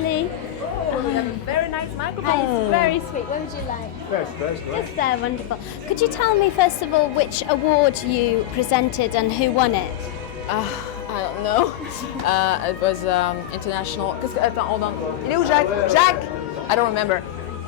lovely. Oh, you have a very nice microphone. It's very sweet. What would you like? That's good. Yes, there, wonderful. Could you tell me first of all which award you presented and who won it? I don't know. It was international. Attends, hold on. Il est où Jacques? Jacques! I don't remember.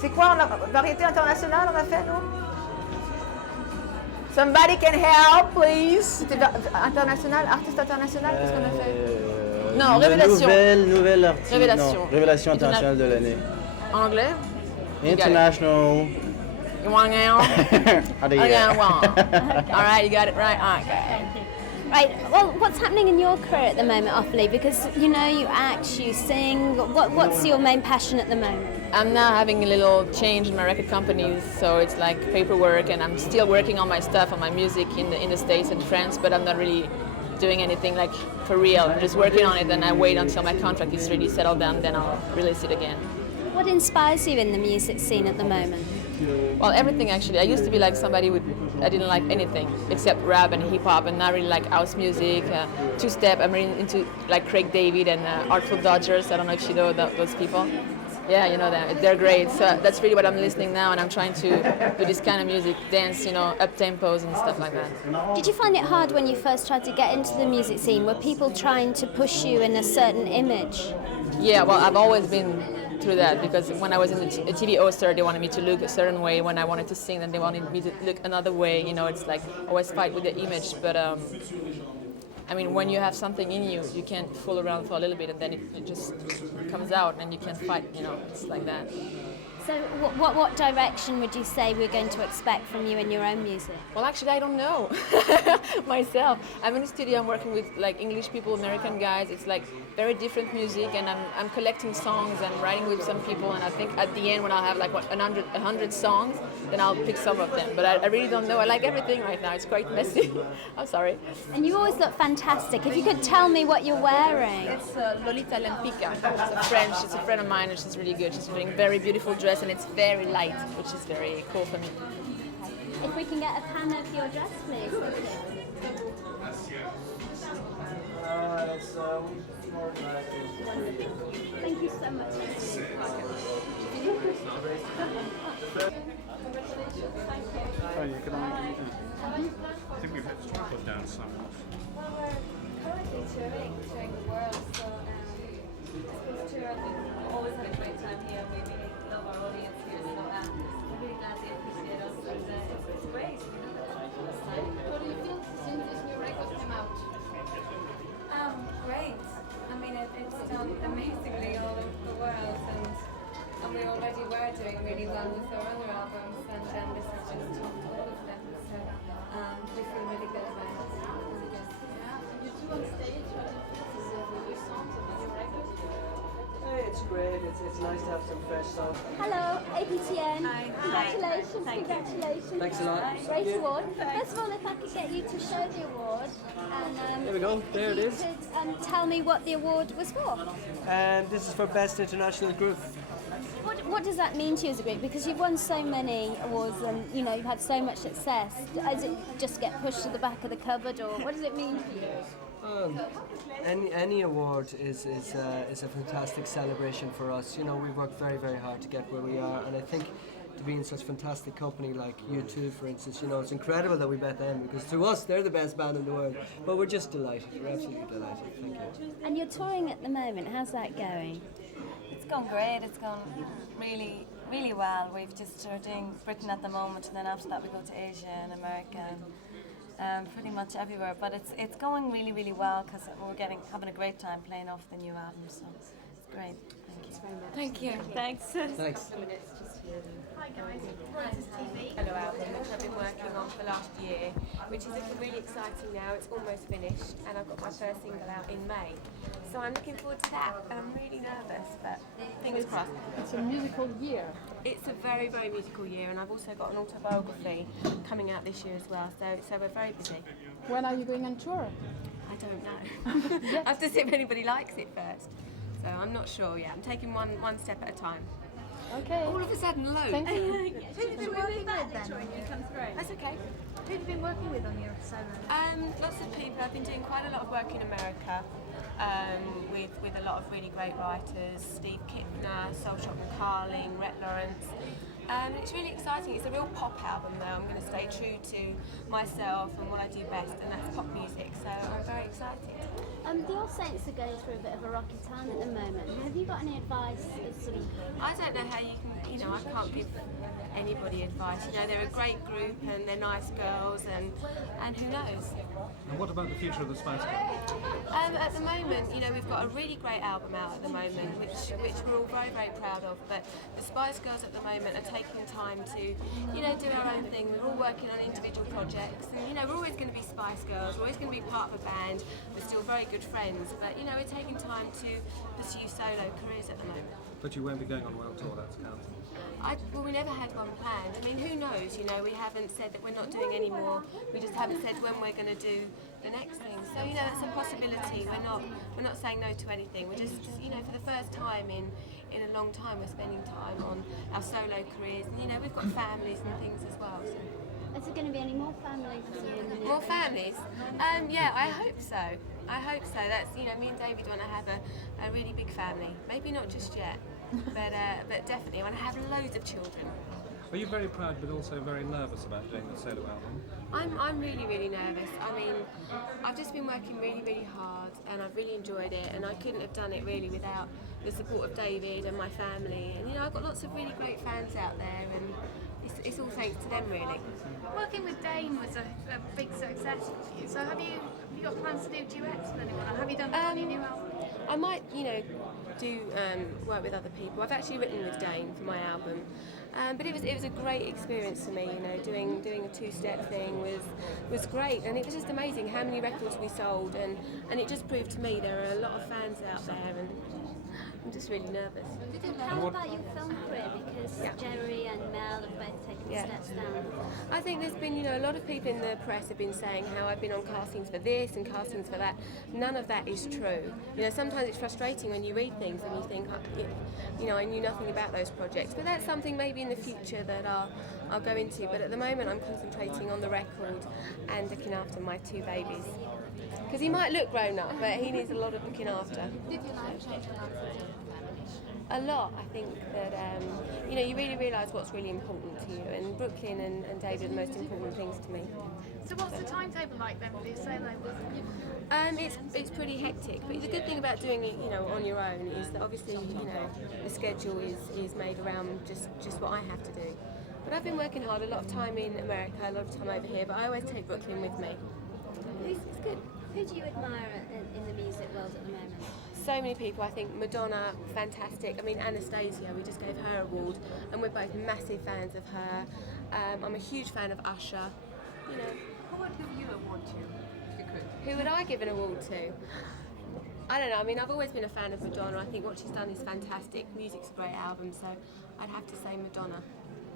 C'est quoi? Variété internationale on a fait, nous? Somebody can help, please. C'était international, artiste international, qu'est-ce qu'on a fait? Non, révélation. Nouvelle artiste. Révélation. Non, révélation internationale de l'année. En anglais? International. You want it? Of the Okay, year. well. All right, you got it right. Okay. Right, well, what's happening in your career at the moment, Ophelie? Because, you know, you act, you sing. What's your main passion at the moment? I'm now having a little change in my record companies, so it's like paperwork, and I'm still working on my stuff, on my music in the States and France, but I'm not really doing anything like for real. I'm just working on it, and I wait until my contract is really settled down, then I'll release it again. What inspires you in the music scene at the moment? Well, everything actually. I used to be like somebody I didn't like anything except rap and hip hop, and now I really like house music, two-step. I'm really into like Craig David and Artful Dodgers. I don't know if you know those people. Yeah, you know them. They're great. So that's really what I'm listening now, and I'm trying to do this kind of music, dance, you know, up tempos and stuff like that. Did you find it hard when you first tried to get into the music scene? Were people trying to push you in a certain image? Yeah, well, I've always been through that, because when I was in a TV hoster, they wanted me to look a certain way. When I wanted to sing, then they wanted me to look another way. You know, it's like I always fight with the image, but I mean, when you have something in you, you can't fool around for a little bit, and then it just comes out, and you can't fight. You know, it's like that. So what direction would you say we're going to expect from you in your own music? Well, actually, I don't know myself. I'm in the studio. I'm working with like English people, American guys. It's like very different music, and I'm collecting songs and writing with some people. And I think at the end, when I'll have like 100 songs, then I'll pick some of them. But I really don't know. I like everything right now. It's quite messy. I'm sorry. And you always look fantastic. If you could tell me what you're wearing. It's Lolita Lempica. It's a French. She's a friend of mine, and she's really good. She's wearing a very beautiful dress, and it's very light, which is very cool for me. If we can get a pan of your dress, please. Thank you so much. Oh, you can only. I think we've had to put down some. Well, we're currently touring the world, so this tour, I think, always had a great time here. We really love our audience here, so we're really glad they appreciate us, and it's great. How do you feel since this new record came out? Great. I mean, it's done amazingly all over the world, and we already were doing really well with our other albums, and this has just topped all of them, so we feel really good about it. Really good. And you two on stage, how do you feel to sing the new songs of the new record? Hey, it's great. It's nice to have some fresh songs. Hello, APTN. Hi. Congratulations, Thank you. congratulations. Thanks a lot. Great award. First of all, if I could get you to show the award, and There we go. There it you is. could tell me what the award was for. This is for Best International Group. What does that mean to you as a group? Because you've won so many awards, and you know you've had so much success. Does it just get pushed to the back of the cupboard, or what does it mean to you? Any award is a fantastic celebration for us. You know, we've worked very, very hard to get where we are, and I think to be in such fantastic company like U2, for instance, you know, it's incredible that we bet them, because to us they're the best band in the world. But we're just delighted. We're absolutely delighted. Thank you. And you're touring at the moment. How's that going? It's gone great. It's gone really, really well. We've just started doing Britain at the moment, and then after that we go to Asia and America, and pretty much everywhere. But it's going really, really well, because we're having a great time playing off the new album. So it's great. Thank you. Thanks. Thanks. Hi guys, Reuters TV. Hello album, which I've been working on for last year, which is looking really exciting now. It's almost finished, and I've got my first single out in May. So I'm looking forward to that, and I'm really nervous, but fingers crossed. It's a musical year. It's a very, very musical year, and I've also got an autobiography coming out this year as well, so we're very busy. When are you going on tour? I don't know. I have to see if anybody likes it first. So I'm not sure yet. I'm taking one step at a time. Okay. All of a sudden, loads. Thank you. Who have you been working with then when you come through? That's okay. Who have you been working with on your solo? Lots of people. I've been doing quite a lot of work in America with a lot of really great writers, Steve Kipner, Soul Shop and Carling, Rhett Lawrence. It's really exciting. It's a real pop album though. I'm going to stay true to myself and what I do best, and that's pop music, so I'm very excited. The All Saints are going through a bit of a rocky time at the moment. Have you got any advice as sort of... I don't know how you can, I can't give anybody advice. They're a great group and they're nice girls, and who knows. And what about the future of the Spice Girls? At the moment, we've got a really great album out at the moment, which we're all very, very proud of. But the Spice Girls at the moment are taking time to, do our own thing. We're all working on individual projects, and we're always going to be Spice Girls. We're always going to be part of a band. We're still very good friends, but we're taking time to pursue solo careers at the moment. But you won't be going on world tour, that's counting. Well, we never had one planned. I mean, who knows? We haven't said that we're not doing any more. We just haven't said when we're going to do the next thing. So it's a possibility. We're not saying no to anything. We're just for the first time in a long time, we're spending time on our solo careers. And we've got families and things as well. So. Is there going to be any more families? More families? Yeah, I hope so. I hope so. That's me and David want to have a really big family. Maybe not just yet, but definitely I want to have loads of children. Are you very proud but also very nervous about doing the solo album? I'm really, really nervous. I mean, I've just been working really, really hard and I've really enjoyed it, and I couldn't have done it really without the support of David and my family. And I've got lots of really great fans out there, and it's all thanks to them really. Working with Dane was a big success for you. So have you got plans to do duets with anyone? Or have you done that on your new album? I might, do work with other people. I've actually written with Dane for my album, but it was a great experience for me. Doing a two-step thing was great, and it was just amazing how many records we sold, and it just proved to me there are a lot of fans out there, and I'm just really nervous. How about your film career? Because Jerry and Mel have both taken steps down. I think there's been, a lot of people in the press have been saying how I've been on castings for this and castings for that. None of that is true. Sometimes it's frustrating when you read things and you think, I knew nothing about those projects. But that's something maybe in the future that I'll go into. But at the moment, I'm concentrating on the record and looking after my two babies. Because he might look grown up, but he needs a lot of looking after. Did your life change a lot since you had family? A lot. I think that you really realise what's really important to you, and Brooklyn and David are the most important things to me. So what's the timetable like then for your solo work? It's pretty hectic, but the good thing about doing it, on your own is that obviously, the schedule is made around just what I have to do. But I've been working hard, a lot of time in America, a lot of time over here, but I always take Brooklyn with me. It's good. Who do you admire in the music world at the moment? So many people. I think Madonna, fantastic. I mean, Anastasia, we just gave her an award, and we're both massive fans of her. I'm a huge fan of Usher. Who would give you an award to, if you could? Who would I give an award to? I don't know. I mean, I've always been a fan of Madonna. I think what she's done is fantastic. Music's a great album, so I'd have to say Madonna.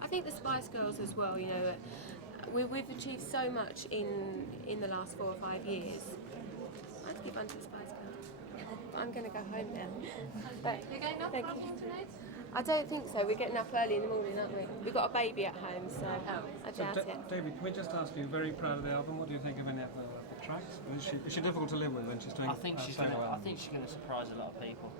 I think the Spice Girls as well. We've achieved so much in the last 4 or 5 years. I'd give one to the Spice Girls. I'm going to go home now. But You're going up thank Brooklyn you. tonight? I don't think so. We're getting up early in the morning, aren't we? We've got a baby at home, so I doubt it. David, can we just ask you, very proud of the album, what do you think of any of the tracks? Is she difficult to live with when she's doing I think she's solo going album? to surprise a lot of people.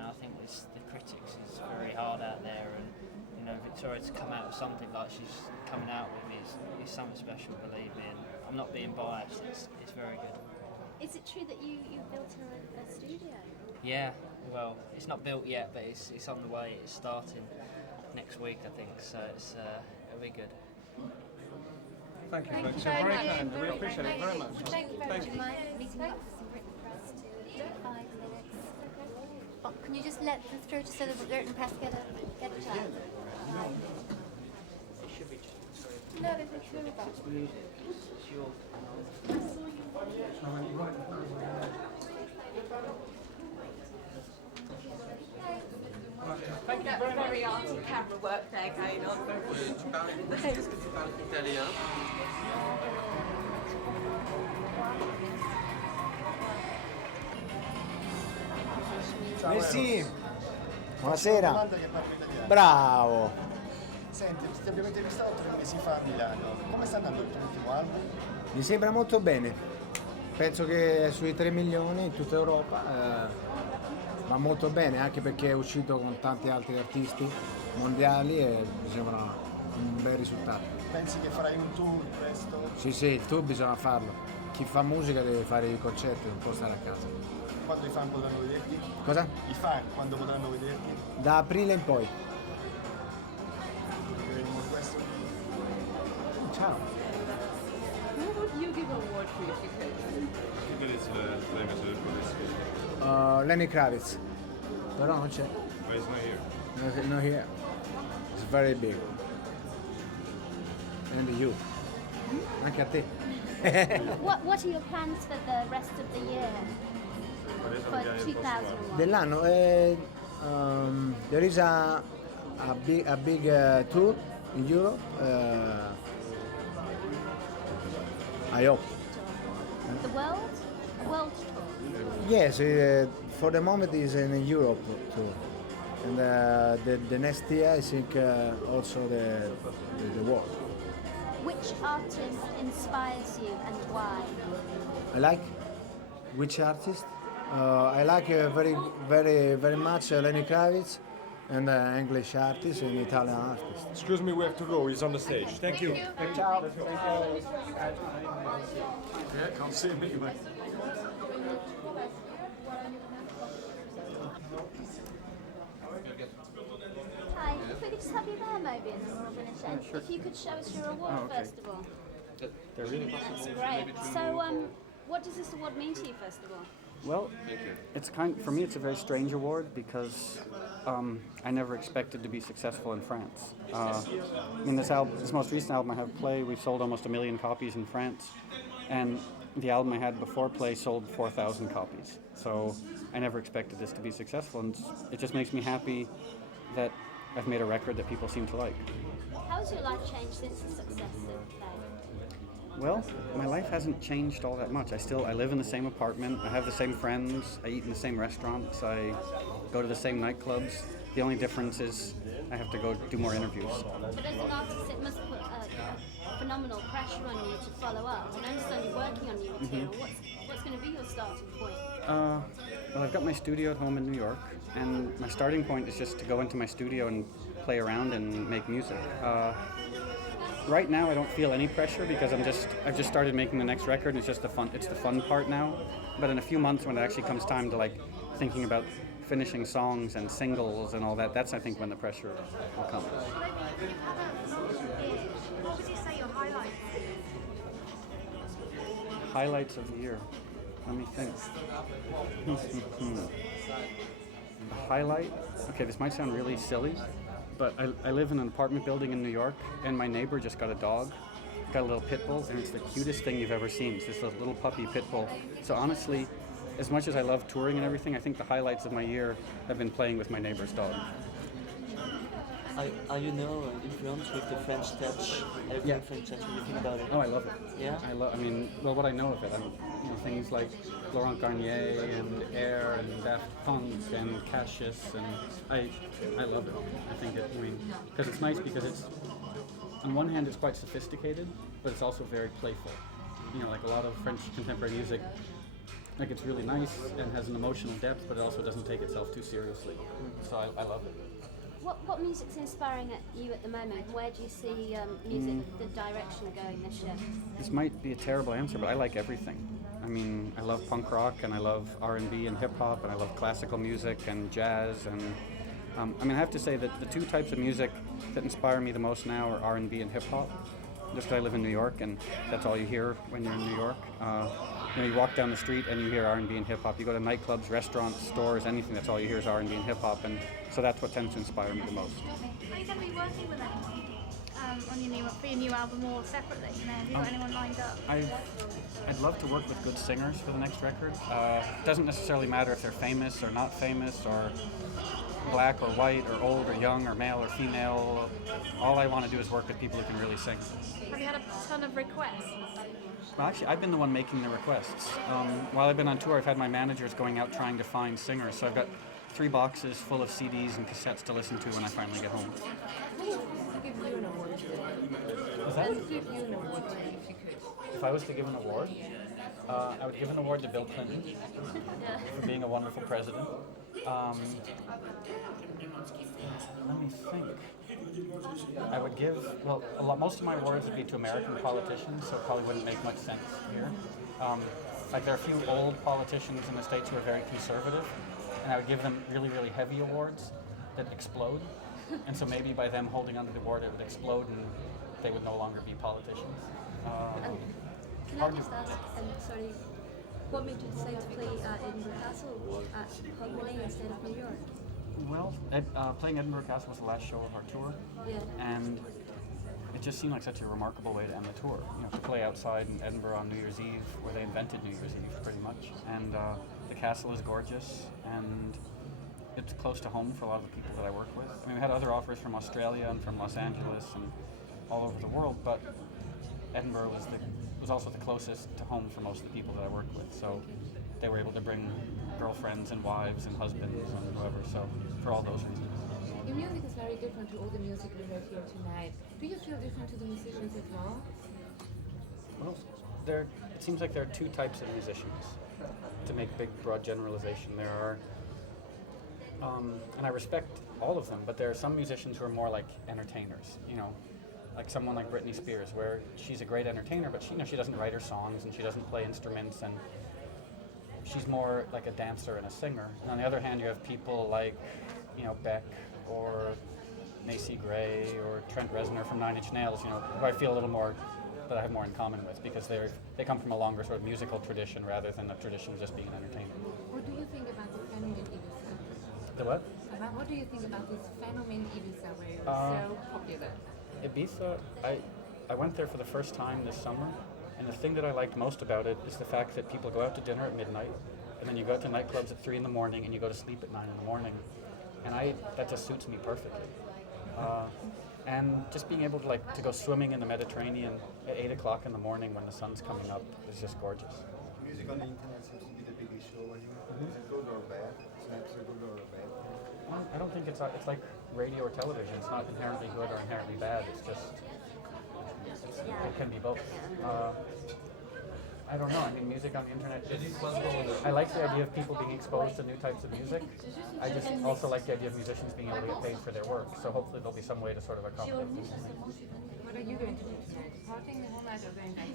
I think the critics is very hard out there, and Victoria to come out with something like she's coming out with is something special, believe me, and I'm not being biased, it's very good. Is it true that you built her a studio? Yeah, well, it's not built yet, but it's on the way. It's starting next week, I think, so it'll be good. Thank you, folks. You're very kind. We appreciate it very much. Thank you very much. Meeting up for some written press to 5 minutes. Oh, can you just let this through just so that the written press get a chat? No, there's a clue about it. Thank you very much. Very arty camera work there going on. Merci. Buonasera. Bravo. Senti, ti abbiamo intervistato 3 mesi fa a Milano. Come sta andando il tuo ultimo album? Mi sembra molto bene. Penso che sui 3 milioni in tutta Europa va molto bene, anche perché è uscito con tanti altri artisti mondiali e mi sembra un bel risultato. Pensi che farai un tour presto? Sì, il tour bisogna farlo. Chi fa musica deve fare i concerti, non può stare a casa. Quando i fan potranno vederti? Cosa? I fan quando potranno vederti? Da aprile in poi. Questo. Ciao. Who would you give an award to if you could? Chi deve essere il police? Lenny Kravitz. Però non c'è. But he's not here. No here. It's very big. And you. Anche a te. What are your plans for the rest of the year? For 2001? Dell'anno there is a big tour in Europe. I hope. The world? A world tour? Yes, for the moment is in Europe tour, and the next year I think also the world. Which artist inspires you and why? I like which artist? I like very much Lenny Kravitz and English artist and Italian artist. Excuse me, we have to go. He's on the stage. Thank you. Ciao. Yeah, come see me. Hi, if we could just have you there maybe and then we'll finish. And if you could show us your award first of all. They're really That's great. So, what does this award mean to you first of all? Well, it's for me it's a very strange award because I never expected to be successful in France. This most recent album I have, Play, we've sold almost 1 million copies in France, and the album I had before Play sold 4,000 copies. So I never expected this to be successful, and it just makes me happy that I've made a record that people seem to like. How has your life changed since the success of Play? Well, my life hasn't changed all that much. I live in the same apartment, I have the same friends, I eat in the same restaurants, I go to the same nightclubs. The only difference is I have to go do more interviews. But as an artist, it must put a phenomenal pressure on you to follow up. And I understand you're working on new material. What's going to be your starting point? Well, I've got my studio at home in New York, and my starting point is just to go into my studio and play around and make music. Right now, I don't feel any pressure because I've just started making the next record, and it's just the fun part now. But in a few months, when it actually comes time to thinking about finishing songs and singles and all that, that's I think when the pressure will come. What would you say your highlights? Highlights of the year. Let me think. The highlight. Okay, this might sound really silly, but I live in an apartment building in New York, and my neighbor just got a dog, got a little pit bull, and it's the cutest thing you've ever seen. It's this little puppy pit bull. So honestly, as much as I love touring and everything, I think the highlights of my year have been playing with my neighbor's dog. Are you influenced with the French touch? Yeah. French touch, when you think about it? Oh, I love it. Yeah? What I know of it, things like Laurent Garnier and Air and Daft Punk and Cassius, and I love it. I think because it's nice because it's, on one hand it's quite sophisticated, but it's also very playful. Like a lot of French contemporary music, it's really nice and has an emotional depth, but it also doesn't take itself too seriously. So I love it. What music's inspiring you at the moment? Where do you see music, the direction going this year? This might be a terrible answer, but I like everything. I love punk rock, and I love R&B and hip hop, and I love classical music and jazz, and I have to say that the two types of music that inspire me the most now are R&B and hip hop. Just because I live in New York, and that's all you hear when you're in New York. You walk down the street and you hear R&B and hip hop. You go to nightclubs, restaurants, stores, anything, that's all you hear is R&B and hip hop, and so that's what tends to inspire me the most. Are you going to be working with anyone for your new album or separately? Have you got anyone lined up? I'd love to work with good singers for the next record. It doesn't necessarily matter if they're famous or not famous, or black or white or old or young or male or female. All I want to do is work with people who can really sing. Have you had a ton of requests? Well, actually, I've been the one making the requests. While I've been on tour, I've had my managers going out trying to find singers. So I've got 3 boxes full of CDs and cassettes to listen to when I finally get home. that? Let's give you an award today if you could. If I was to give an award, I would give an award to Bill Clinton for being a wonderful president. Let me think. I would give, well, most of my awards would be to American politicians, so it probably wouldn't make much sense here. Like there are a few old politicians in the States who are very conservative, and I would give them really, really heavy awards that explode. And so maybe by them holding onto the award, it would explode and they would no longer be politicians. Can I just ask, sorry, what made you decide to play at Edinburgh Castle at Hogmanay instead of New York? Well, playing Edinburgh Castle was the last show of our tour, and it just seemed like such a remarkable way to end the tour. You know, to play outside in Edinburgh on New Year's Eve, where they invented New Year's Eve, pretty much. And the castle is gorgeous, and it's close to home for a lot of the people that I work with. I mean, we had other offers from Australia and from Los Angeles and all over the world, but Edinburgh was also the closest to home for most of the people that I worked with. So they were able to bring girlfriends and wives and husbands and whoever. So for all those reasons. Your music is very different to all the music we heard here tonight. Do you feel different to the musicians as well? Well, it seems like there are two types of musicians. To make big, broad generalization, there are, and I respect all of them, but there are some musicians who are more like entertainers. You know, like someone like Britney Spears, where she's a great entertainer, but she doesn't write her songs and she doesn't play instruments, and she's more like a dancer and a singer. And on the other hand, you have people like, Beck or Macy Gray or Trent Reznor from Nine Inch Nails, who I feel a little more, that I have more in common with, because they come from a longer sort of musical tradition rather than a tradition of just being an entertainer. What do you think about the phenomenon Ibiza? The what? What do you think about this phenomenon Ibiza, where it's so popular? Ibiza, I went there for the first time this summer, and the thing that I liked most about it is the fact that people go out to dinner at midnight, and then you go out to nightclubs at 3 in the morning, and you go to sleep at 9 in the morning. And that just suits me perfectly. And just being able to go swimming in the Mediterranean at 8 o'clock in the morning when the sun's coming up is just gorgeous. Music on the internet seems to be the biggest show. Is it good or bad? Snaps are good or bad? I don't think it's like radio or television. It's not inherently good or inherently bad. It's just, it can be both. I don't know. I mean, music on the internet, I like the idea of people being exposed to new types of music. I just also like the idea of musicians being able to get paid for their work. So hopefully there'll be some way to sort of accommodate these things. What are you going to do tonight? Partying the whole night or going back to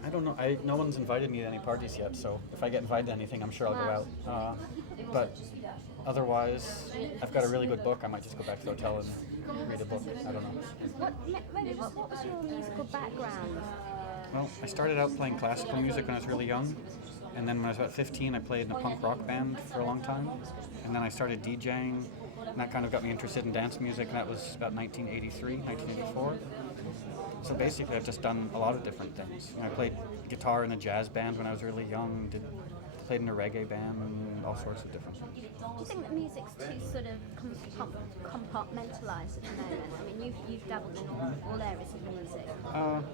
the... I don't know. No one's invited me to any parties yet, so if I get invited to anything, I'm sure I'll go out. But otherwise, I've got a really good book. I might just go back to the hotel and read a book. I don't know. What was your musical background? Well, I started out playing classical music when I was really young, and then when I was about 15, I played in a punk rock band for a long time, and then I started DJing, and that kind of got me interested in dance music, and that was about 1983, 1984. So basically, I've just done a lot of different things. I played guitar in a jazz band when I was really young, played in a reggae band, and all sorts of different things. Do you think that music's too sort of compartmentalised at the moment? I mean, you've dabbled in all areas of music.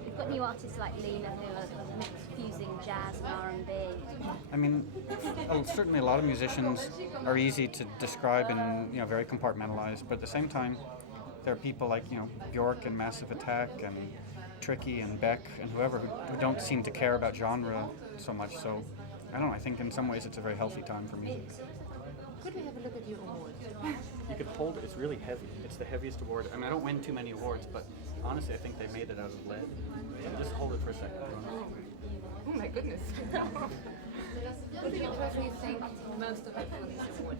You've got new artists like Lena who are fusing jazz and R&B. I mean, certainly a lot of musicians are easy to describe and very compartmentalized, but at the same time, there are people like Bjork and Massive Attack and Tricky and Beck and whoever who don't seem to care about genre so much. So I don't know. I think in some ways it's a very healthy time for music. Could we have a look at your award? You could hold it. It's really heavy. It's the heaviest award. I mean, I don't win too many awards, but honestly, I think they made it out of lead. So just hold it for a second. Oh my goodness. What do you personally think most about for this award?